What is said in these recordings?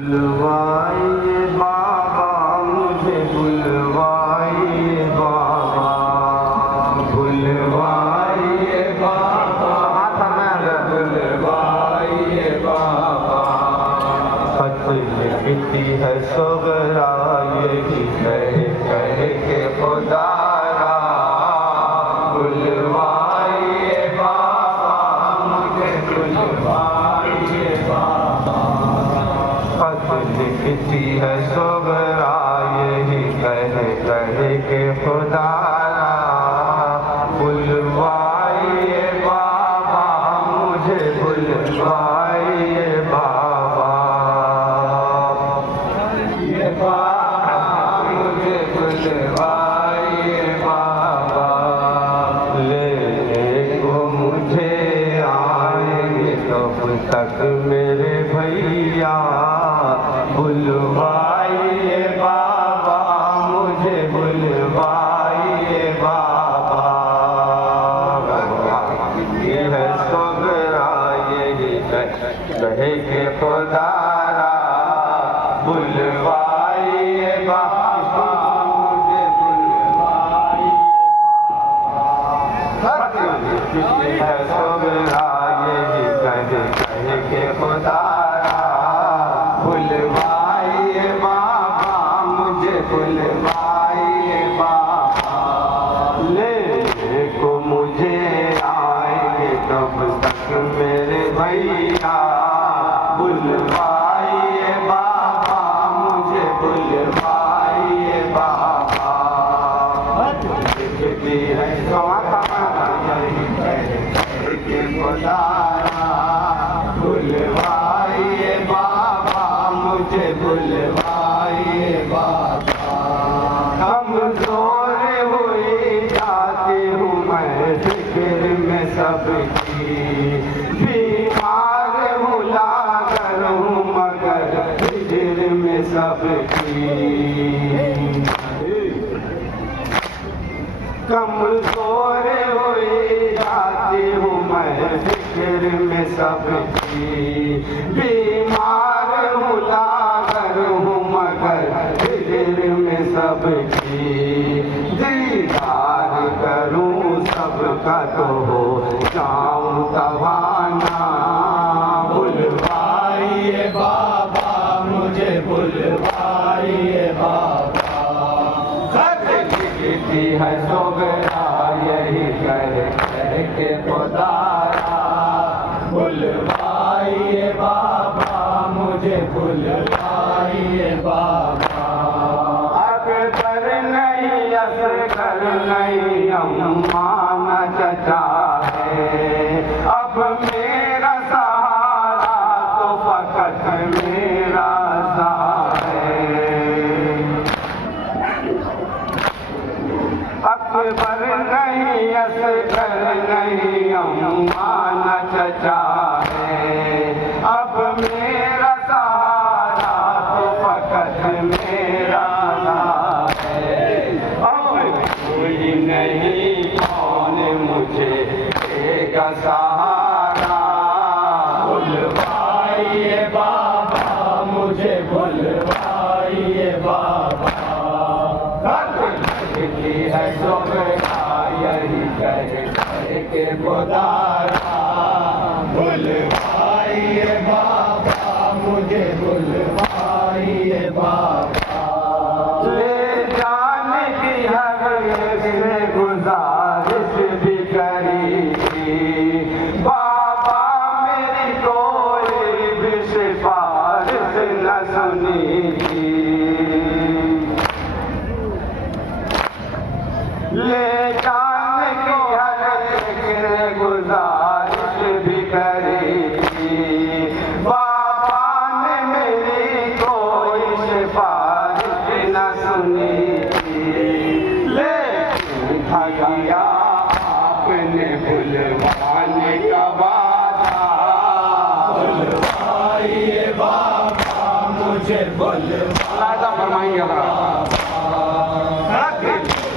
बुलवाइए बाबा मुझे बुलवाइए बाबा, बुलवाइए बाबा, बुलवाइए बाबा। खत लिखती है सगरा यही कह के खुदारा, बुलवाइए बाबा मुझे बुलवाइए बाबा। लिखती है सगरा यही कह के खुदारा, बुलवाइए बाबा मुझे बुलवाइए बाबा, ये बाबा मुझे बुलवाइए बाबा। लेने को मुझे आएंगे कब तक मेरे भैया, बुलवाइए बाबा मुझे बुलवाइए बाबा। ये है सगरा यही कहे के खुदारा, बुलवाइए बाबा मुझे बुलवाइए बाबा। है सगरा यही कहे के खुदारा, बुलवाइए बाबा मुझे बुलवाइए बाबा। लेने को मुझे आएंगे कब तक मेरे भैया, बुलवाइए बाबा मुझे बुलवाइए बाबा। लिखती है बुलवाइए बाबा मुझे बुलवाइए बाबा। कमजोर हुई जाती हूँ मैं फिक्र में सबकी, बीमार हूँ लागल हूँ मगर फिक्र में सबकी। कमजोर हुई जाती हूँ मैं फिक्र में सबकी, बीमार हूँ लागल हूँ मगर फिक्र में सबकी। दीदार करूँ सबका तो हो जाऊँ तवाना, बुलवाइए बाबा मुझे बुलवाइए बाबा। लिखती है सगरा यही कह के खुदारा, बुलवाइए बाबा मुझे बुलवाइए बाबा। अकबर नहीं असगर नहीं अम्मा न चचा है, अब मेरा सहारा तो फकत मेरा सहारा है। अकबर नहीं असगर नहीं अम्मा न चचा है, अब मेरा सहारा तो फकत मेरा है। अब कोई नहीं कौन मुझे देगा सहारा, बुलवाइए बाबा मुझे बुलवाइए बाबा। लिखती है सगरा यही कह के खुदारा, बुलवाइए बाबा मुझे बुलवाइए बाबा। ले जाने की हर एक से गुजारिश भी करी थी बाबा, मेरी कोई भी सिफारिश न सुनी थी। ले जाने की हर एक ने गुजारिश भी करी थी बाबा ने मेरी कोई सिफारिश न सुनी थी। लेकिन था गया आपने बुलवाने का वादा, बुलवाइए बाबा मुझे बुलवाइए बाबा।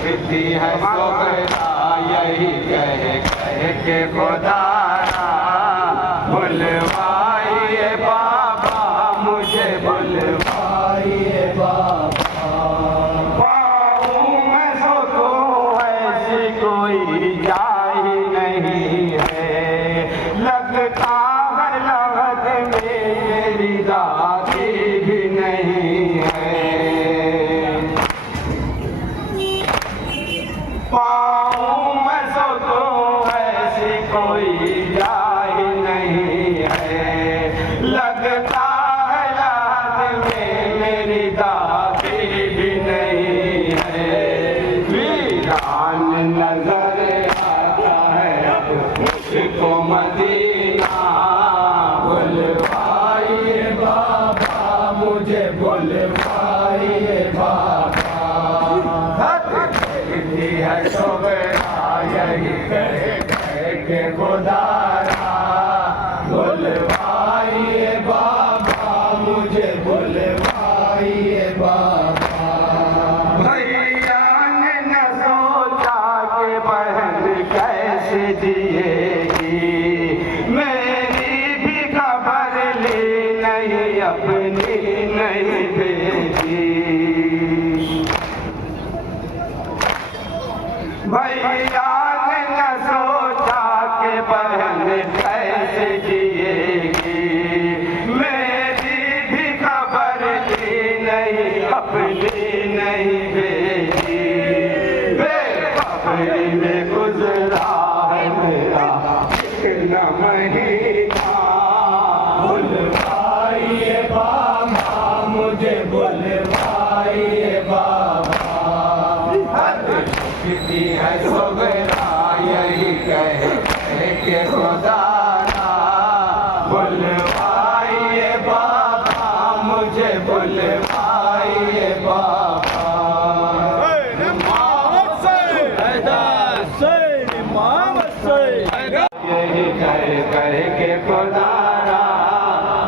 लिखती है सगरा यही कह के खुदारा, बुलवाइए बाबा मुझे बुल बुलवाइए बाबा। पाऊँ मैं सो तो ऐसी कोई जाही नहीं है, लगता हर लहद में मेरी दादी भी नहीं है। पाऊँ मैं सो तो ऐसी कोई जाही नहीं है, लगता है लहद में मेरी दादी भी नहीं है। वीरान नजर आता है मुझको मदीना, बुलवाइए बाबा मुझे बुलवाइए बाबा। देखती है शोभना यही कह के खुदारा, बुलवाइए बाबा मुझे बुलवाइए बाबा। भैया ने न सोचा कि बहन कैसे जिएगी, मेरी भी खबर ली नहीं, अपनी नहीं भेजी। भैया ने न सोचा कि बहन कैसे जिएगी, मेरी भी खबर ली नहीं, अपनी नहीं भेजी। बेखबरी में गुजरा है मेरा कितना महीना, बुलवाइए बाबा मुझे बुलवाइए बाबा। कितनी है सोगरा यही कह के खुदारा, बुलवाइए बाबा मुझे बुलवाइए बाबा। यही कह के खुदारा,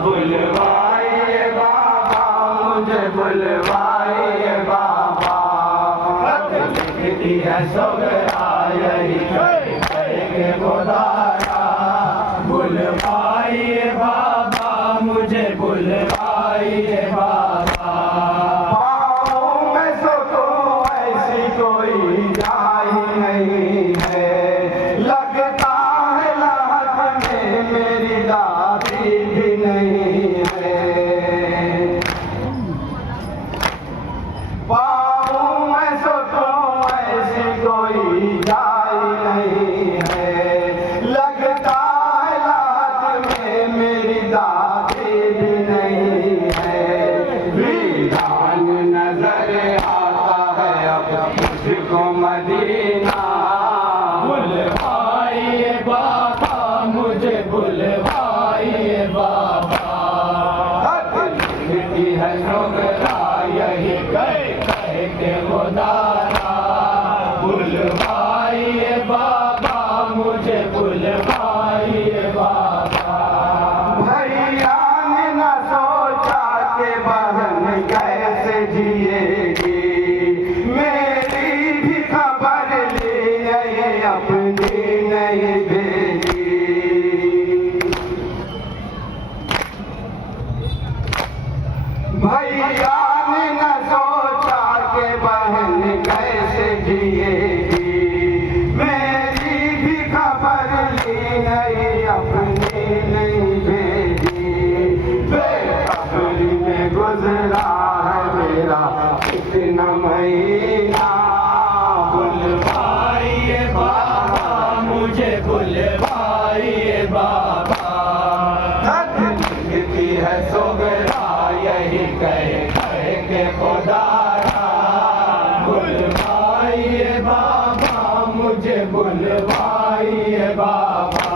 बुलवाइए बाबा मुझे बुलवाइए बाबा। लिखती है सोगरा यही कह के खुदारा, बुलवाइए बाबा मुझे बुलवाइए बाबा। पाऊँ मैं सो तो ऐसी कोई जाही नहीं है, लगता है लहद में मेरी दादी भी नहीं है। पाऊँ मैं सो तो ऐसी कोई जाही नहीं है, लगता है लहद में मेरी दादी भी नहीं है। वीरान नजर आता है अब मुझको मदीना, बुलवाइए बाबा मुझे बुलवाइए बाबा। लिखती है शोभना यही कह के खुदारा, बुलवाइए बाबा मुझे बुलवाइए बाबा। भैया ने न सोचा कि बहन कैसे जिएगी, मेरी भी खबर ली नहीं, अपनी नहीं भेजी। भैया ने न सोचा कि बहन कैसे जिएगी, मेरी भी खबर ली नहीं, अपनी नहीं भेजी। बेखबरी में गुजरा है मेरा कितना महीना, बुलवाइए बाबा मुझे बुलवाइए बाबा। लिखती है सोगरा यही कह के खुदारा, बुलवाइए बाबा मुझे बुलवाइए बाबा।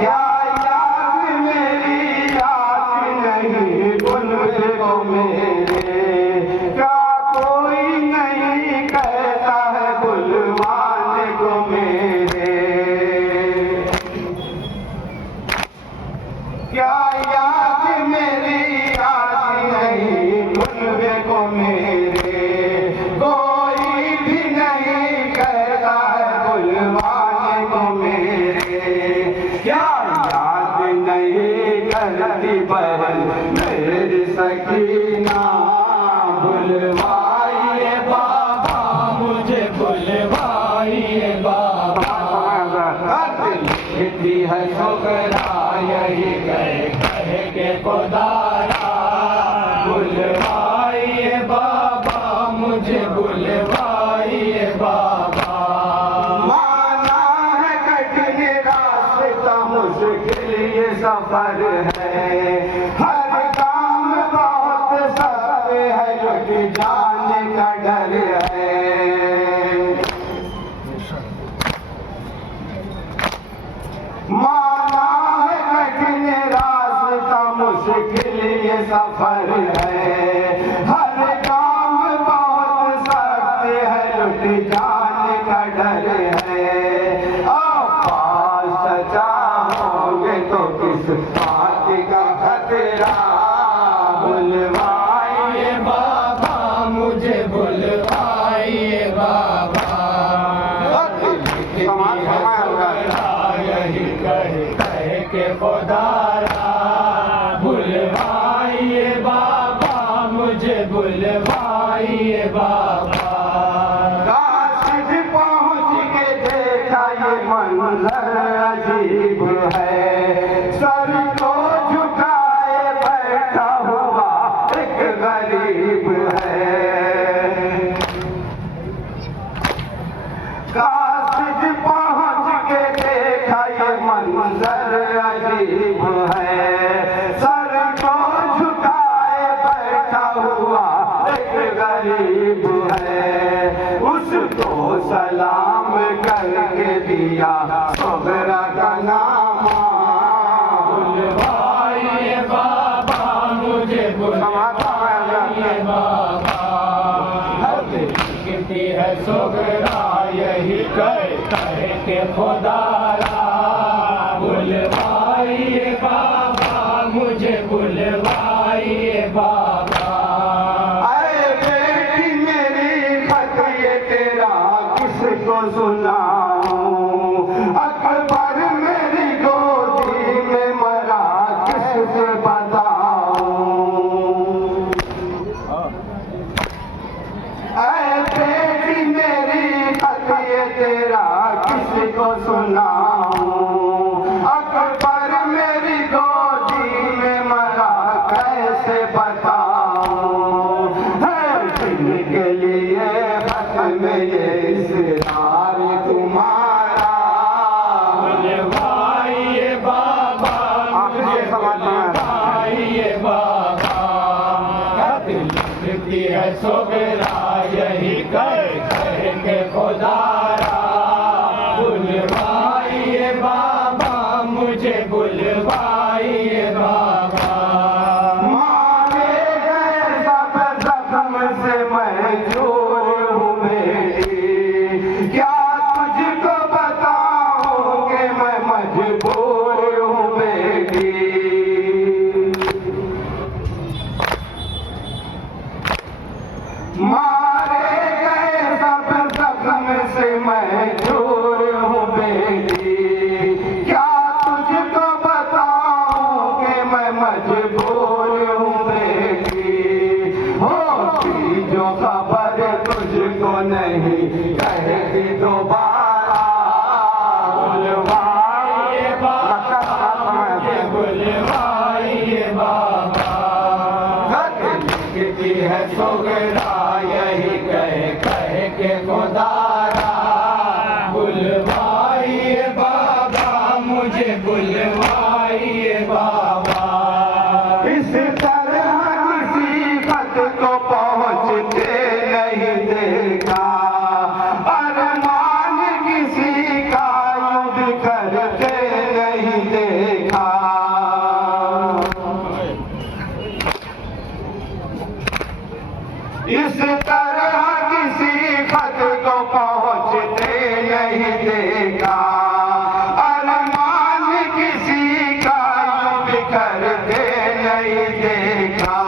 क्या याद मेरी याद नहीं बुलबुल मेरे, क्या कोई नहीं कहता है बुलवाने को मेरे। क्या याद मेरी याद नहीं बुलबुल को मेरे, कोई भी नहीं कहता है बुलवाने को मेरे। क्या याद नहीं करती बहन मेरी सखी, मदीना बुलवाइए बाबा मुझे बुलवाइए बाबा लिखती है शुक्रा यही कह के खुदारा बुलवाइए बाबा मुझे बुलवाइए बाबा माना है कठिन रास्ता मुश्किल ये सफर है हर काम बहुत सख्त है लुट जाने का डर है माना है कठिन रास्ता मुश्किल ये सफर है हर काम बहुत सख्त है लुट जाने का डर है पास सचा होंगे तो किस बात का खतरा बुलवाइए बाबा मुझे बुलवाइए बाबा यही कह के खुदारा बुलवाइए बाबा मुझे बुलवाइए बाबा काश पहुँच के देखा ये मंजर अजीब है सर को झुकाए बैठा हुआ एक गरीब है काश पहुँच के देखा ये मंजर अजीब है सर को झुकाए बैठा हुआ एक गरीब है उसको सलाम करके दिया सोगरा का नाम बुलवाइए बाबा मुझे बुलवाइए बाबा लिखती है सोगरा यही कह के खुदारा बुलवाइए बाबा मुझे बुलवाइए बाबा अरे बेटी मेरी खत ये तेरा किसको सुनाऊं अकबर मेरी गोदी में मरा किससे बताऊं अरे बेटी मेरी खत ये तेरा किसको सुनाऊं अकबर मेरी गोदी में मरा कैसे बताऊं जिनके लिए खत में ये इसरार तुम्हारा बुलवाइए बाबा मुझे बुलवाइए बाबा लिखती है सोगरा यही कह के खुदारा बुलवाइए बाबा मुझे बुलवाइए बाबा मारे गए सब जख्म से मैं चूर हूँ बेटी क्या तुझको बताऊं कि मैं मजबूर हूँ बेटी मारे गए सब जख्म से मैं चूर हूँ बेटी क्या तुझको बताऊं कि मैं मजबूर हूँ बेटी होती जो खबर तुझको नहीं कहती दोबारा बुलवाइए बाबा बुलवाइए बाबा लिखती है सोगरा यही कह के खुदारा बुलवाइए बाबा मुझे बुलवाइए बाबा इस तरह किसी खत को पहुँचते नहीं देखा अरमान किसी का यूं बिखरते नहीं देखा इस तरह किसी खत को पहुँचते नहीं देखा अरमान किसी का यूं बिखरते नहीं देखा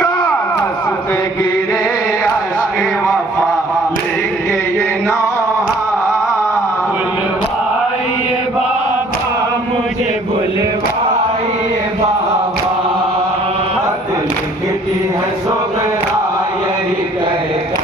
कागज पे गिरे अश्क वफा लेके ये नौहा बुलवाइए बाबा मुझे बुलवाइए बाबा खत लिखती है सुगरा यही कह